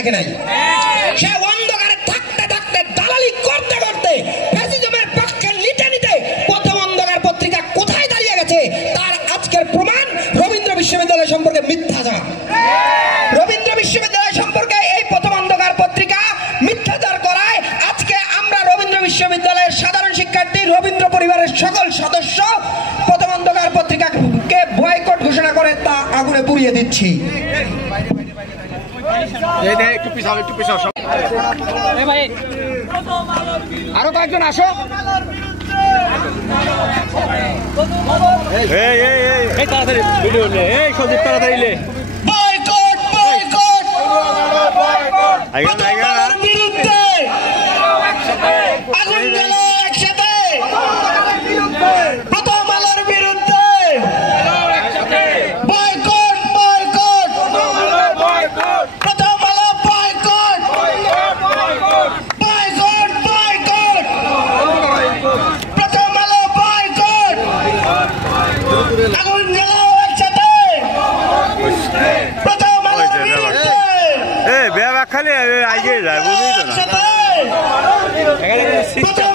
দেখে নাই। সে অন্ধকারে থাকতে থাকতে দালালি করতে করতে ফ্যাসিজমের পক্ষে নিতে নিতে প্রথম অন্ধকার পত্রিকা কোথায় দাঁড়িয়ে গেছে তার আজকের প্রমাণ রবীন্দ্র বিশ্ববিদ্যালয় সম্পর্কে মিথ্যাচার। রবীন্দ্র বিশ্ববিদ্যালয় সম্পর্কে এই প্রথম অন্ধকার পত্রিকা মিথ্যাচার করায় আজকে আমরা রবীন্দ্র বিশ্ববিদ্যালয়ের সাধারণ শিক্ষার্থী, রবীন্দ্র পরিবারের সকল সদস্য প্রথম অন্ধকার পত্রিকাকে বয়কট ঘোষণা করে তা আগুনে পুড়িয়ে দিচ্ছি। আরো কয়েকজন আসো। তাড়াতাড়ি ভিডিও নে, এই সজীব তাড়াতাড়ি লে। বয়কট বয়কট প্রথম বিরুদ্ধে আগুন জ্বালো একসাথে, প্রথম আলোর বিরুদ্ধে বয়কট বয়কট, প্রথম আলো বয়কট বয়কট বয়কট, প্রথম আলো বয়কট, আগুন জ্বালো একসাথে, প্রথম আলোর বিরুদ্ধে খালি আগে যায় বুঝেই তো না। প্রথম